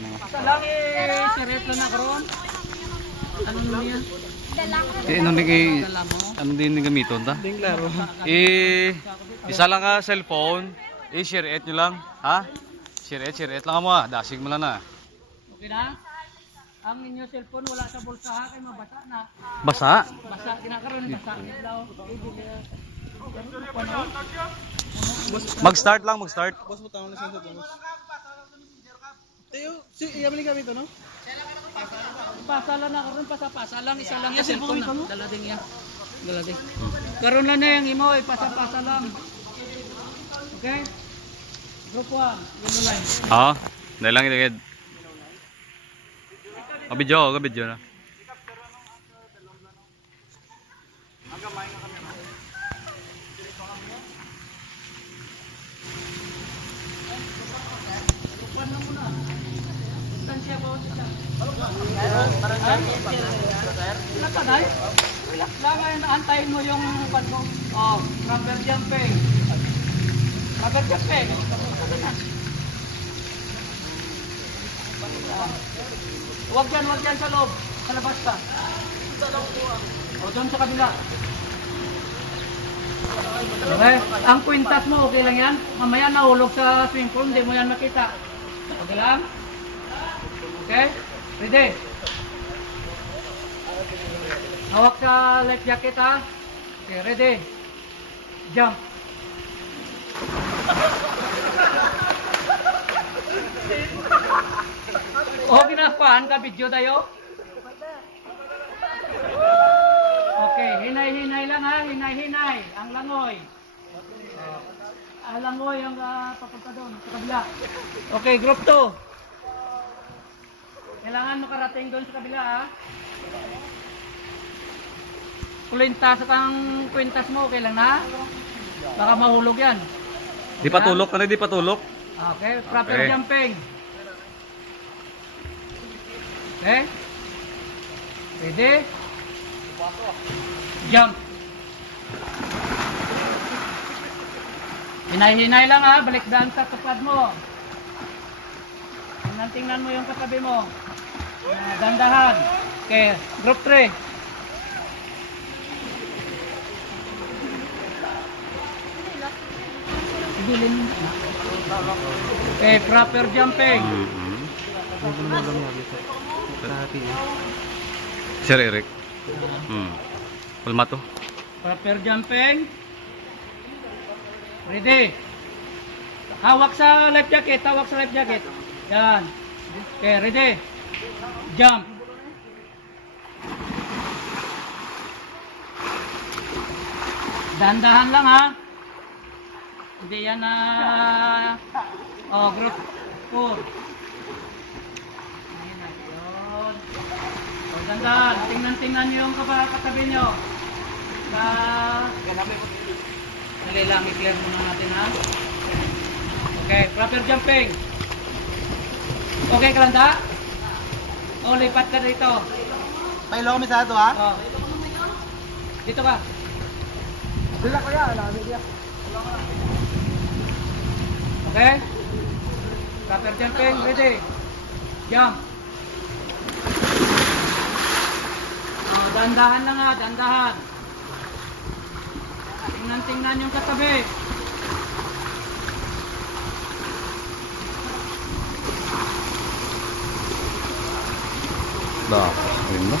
Sa lang siret lang na karon. Ano niya? Ano din yung gamiton ta? Ding laro. Isa lang ka cellphone, share it nyo lang, ha? Share it lang mo, dasig mo lang na. Okay na? Ang inyo cellphone wala sa bulsa ha, kay mabasa na. Basa? Basa kinakaroon ni basa nitlaw. Mag-start lang, mag-start. Boss mo tawon na siya sa boss. Tayo, si iyamali kami to, no? Pasala na karon pasa lang isa lang ya cellphone na. Dala ding ya. Dala ding. Karon lang na yang imo ipasa-pasa lang. Okay? Group 1, yun line. Oo, dahil lang itigid. Kabidyo na. Nakaday? Relax lang ngayon, antayin mo yung pad mo. Oh, rubber jumping. Rubber jumping. Huwag yan sa loob. Sa labas ka. O, doon sa kabila. Okay, ang kwintas mo, okay lang yan? Mamaya nahulog sa swimming pool, hindi mo yan makita. Okay lang? Okay? Ready? Hawak sa life jacket ha. Okay, ready? Jump. Oh, ginakuhaan ka video tayo? Okay, hinay-hinay lang ha. Hinay-hinay. Ang langoy. Ang langoy ang papunta doon sa kabila. Okay, group 2. Kailangan makarating doon sa kabila ha. Kwintas mo, okay lang na? Baka mahulog yan. Di patulok, ano di patulok? Okay, proper Okay. jumping. Okay? Ready? Jump. Hinay-hinay lang ha, balik daan sa tupad mo. Tingnan mo yung katabi mo. Dandahan. Okay, group 3. Okay, proper jumping. Sir Eric. Palma to. Proper jumping. Ready. Hawak sa life jacket, Yan. Okay, ready. Jump. Dandahan lang ha. Hindi yan na group 4. Yun. O, dandahan. Tingnan nyo yung katabi nyo. Dali lang, i-clear muna natin ha. Okay, proper jumping. Okay, Kalanda? O, lipat ka dito. Pailo kami sa ato, ha? O. Dito ka. Dila ko yan, alam niya. Okay? Proper jumping, ready? Jump. O, dandahan lang ha, dandahan. Tingnan yung katabi. Dah, ini